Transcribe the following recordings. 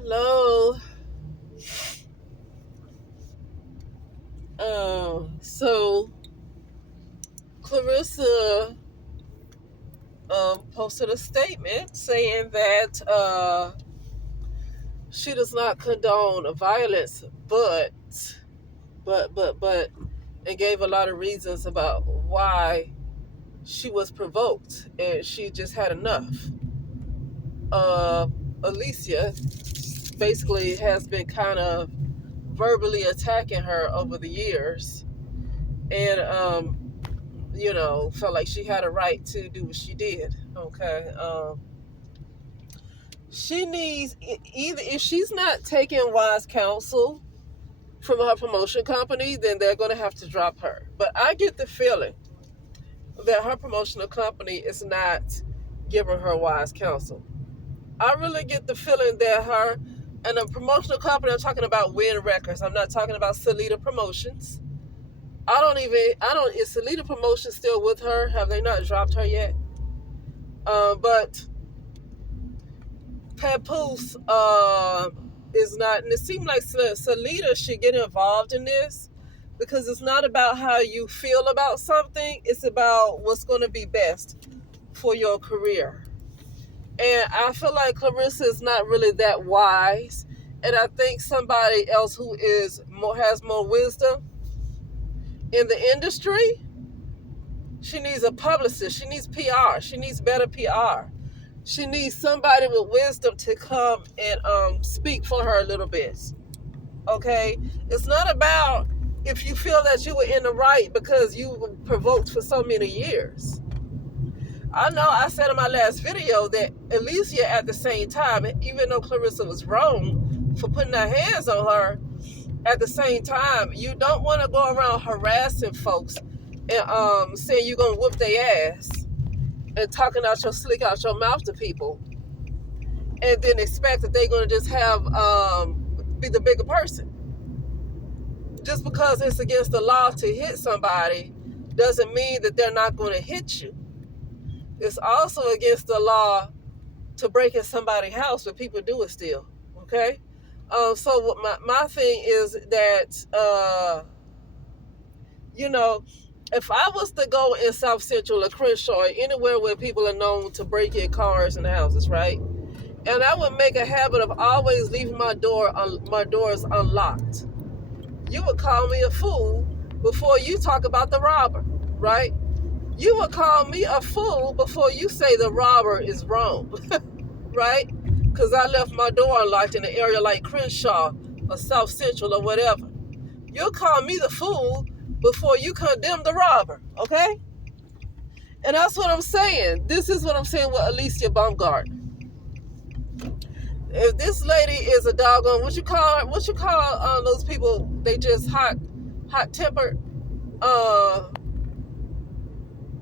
Hello. So Clarissa posted a statement saying that she does not condone violence, but, and gave a lot of reasons about why she was provoked and she just had enough. Alicia basically has been kind of verbally attacking her over the years, and felt like she had a right to do what she did. Okay. She needs either, if she's not taking wise counsel from her promotion company, then they're going to have to drop her. But I get the feeling that her promotional company is not giving her wise counsel. I really get the feeling that her and the promotional company, I'm talking about Win Records. I'm not talking about Salida Promotions. Is Salida Promotions still with her? Have they not dropped her yet? But Papoose is not, and it seems like Salida should get involved in this because it's not about how you feel about something, it's about what's going to be best for your career. And I feel like Clarissa is not really that wise, and I think somebody else who has more wisdom in the industry. She needs a publicist. She needs PR. She needs better PR. She needs somebody with wisdom to come and speak for her a little bit. Okay? It's not about if you feel that you were in the right because you were provoked for so many years. I know I said in my last video that Alicia at the same time, even though Clarissa was wrong for putting her hands on her, at the same time, you don't want to go around harassing folks and saying you're going to whoop their ass and talking out your mouth to people, and then expect that they're going to just have be the bigger person. Just because it's against the law to hit somebody doesn't mean that they're not going to hit you. It's also against the law to break in somebody's house, but people do it still. Okay. So what my thing is that if I was to go in South Central or Crenshaw, anywhere where people are known to break in cars and houses, right? And I would make a habit of always leaving my doors unlocked. You would call me a fool before you talk about the robber, right? You would call me a fool before you say the robber is wrong, right? Because I left my door unlocked in an area like Crenshaw or South Central or whatever. You'll call me the fool before you condemn the robber, okay? And that's what I'm saying. This is what I'm saying with Alicia Baumgartner. If this lady is a doggone, what you call those people, they just hot-tempered,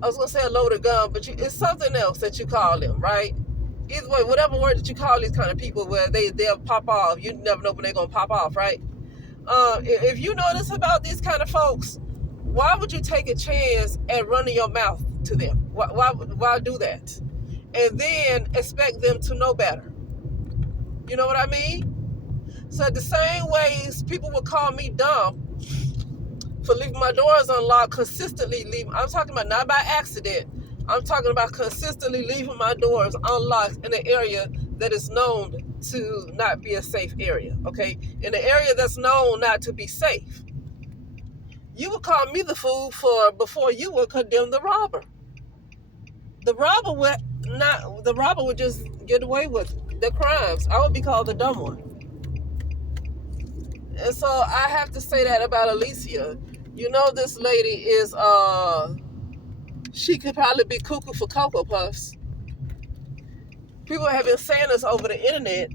I was going to say a loaded gun, but it's something else that you call them, right? Either way, whatever word that you call these kind of people where they'll pop off, you never know when they're going to pop off, right? If you notice about these kind of folks, why would you take a chance at running your mouth to them? Why do that? And then expect them to know better. You know what I mean? So the same ways people would call me dumb for leaving my doors unlocked, I'm talking about not by accident, I'm talking about consistently leaving my doors unlocked in an area that is known to not be a safe area, okay? In an area that's known not to be safe. You would call me the fool before you would condemn the robber. The robber would just get away with the crimes. I would be called the dumb one. And so I have to say that about Alicia. This lady is she could probably be cuckoo for Cocoa Puffs. People have been saying this over the internet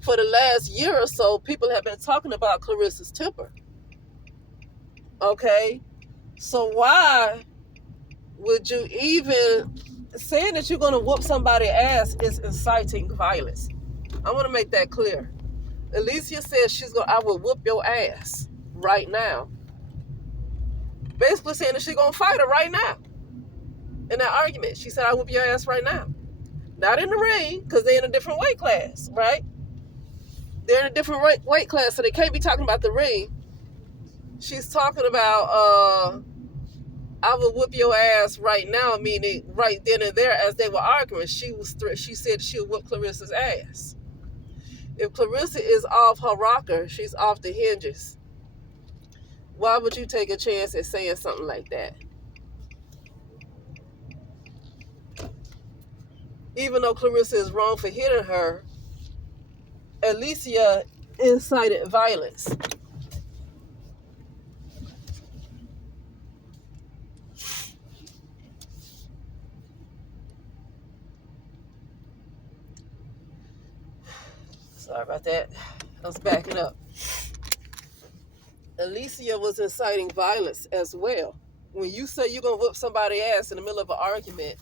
for the last year or so. People have been talking about Clarissa's temper. Okay? So why would you even saying that you're going to whoop somebody's ass is inciting violence? I want to make that clear. Alicia says I will whoop your ass right now. Basically saying that she's going to fight her right now. In that argument, she said, I whoop your ass right now. Not in the ring, because they're in a different weight class, right? They're in a different weight class, so they can't be talking about the ring. She's talking about, I will whoop your ass right now, meaning right then and there as they were arguing. She said she'll whoop Claressa's ass. If Claressa is off her rocker, she's off the hinges. Why would you take a chance at saying something like that? Even though Claressa is wrong for hitting her, Alicia incited violence. Sorry about that. I was backing up. Alicia was inciting violence as well. When you say you're going to whip somebody's ass in the middle of an argument,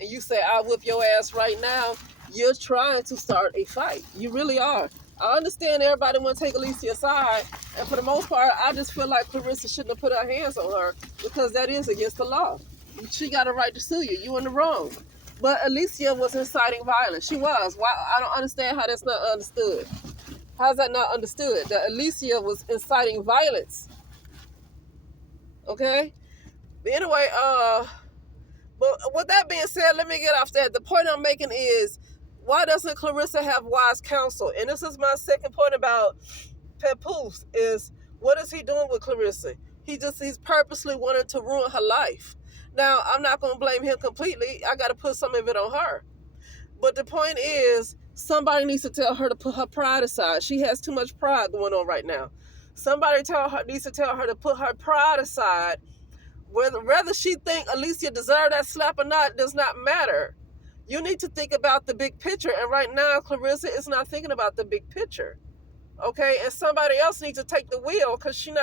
and you say, I'll whip your ass right now, you're trying to start a fight. You really are. I understand everybody want to take Alicia aside, and for the most part, I just feel like Claressa shouldn't have put her hands on her because that is against the law. She got a right to sue you. You in the wrong. But Alicia was inciting violence. She was. Why? I don't understand how that's not understood. How's that not understood? That Alicia was inciting violence. Okay? But anyway, but with that being said, let me get off that. The point I'm making is, why doesn't Claressa have wise counsel? And this is my second point about Papoose, is what is he doing with Claressa? He's purposely wanting to ruin her life. Now, I'm not going to blame him completely. I got to put some of it on her. But the point is, somebody needs to tell her to put her pride aside. She has too much pride going on right now. Somebody needs to tell her to put her pride aside. Whether she think Alicia deserved that slap or not does not matter. You need to think about the big picture. And right now, Claressa is not thinking about the big picture. Okay, and somebody else needs to take the wheel because she's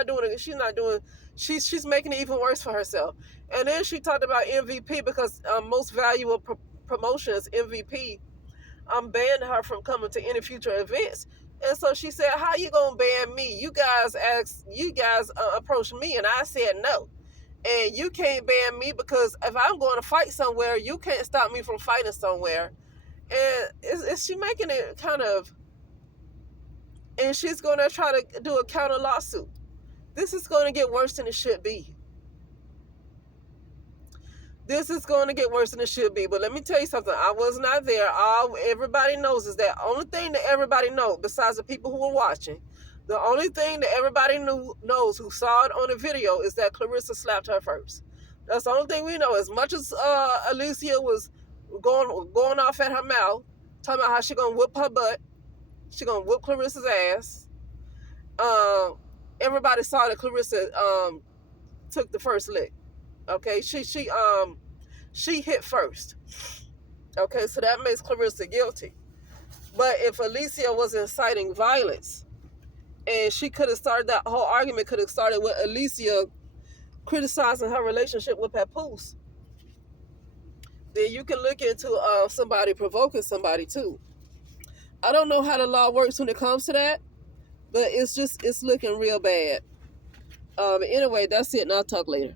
making it even worse for herself. And then she talked about MVP because most valuable promotion is MVP. I'm banning her from coming to any future events. And so she said, how you gonna ban me? You guys approached me and I said no. And you can't ban me because if I'm going to fight somewhere, you can't stop me from fighting somewhere. And is she making it kind of, and she's going to try to do a counter lawsuit. This is going to get worse than it should be. This is going to get worse than it should be. But let me tell you something. I was not there. All everybody knows is that only thing that everybody knows, besides the people who were watching, the only thing that everybody knows who saw it on the video is that Claressa slapped her first. That's the only thing we know. As much as Alicia was going off at her mouth, talking about how she going to whip her butt, she going to whip Claressa's ass. Everybody saw that Claressa took the first lick. Okay, she hit first. Okay, so that makes Claressa guilty. But if Alicia was inciting violence, and she could have started, that whole argument could have started with Alicia criticizing her relationship with Papoose, then you can look into somebody provoking somebody too. I don't know how the law works when it comes to that, but it's looking real bad. Anyway, that's it, and I'll talk later.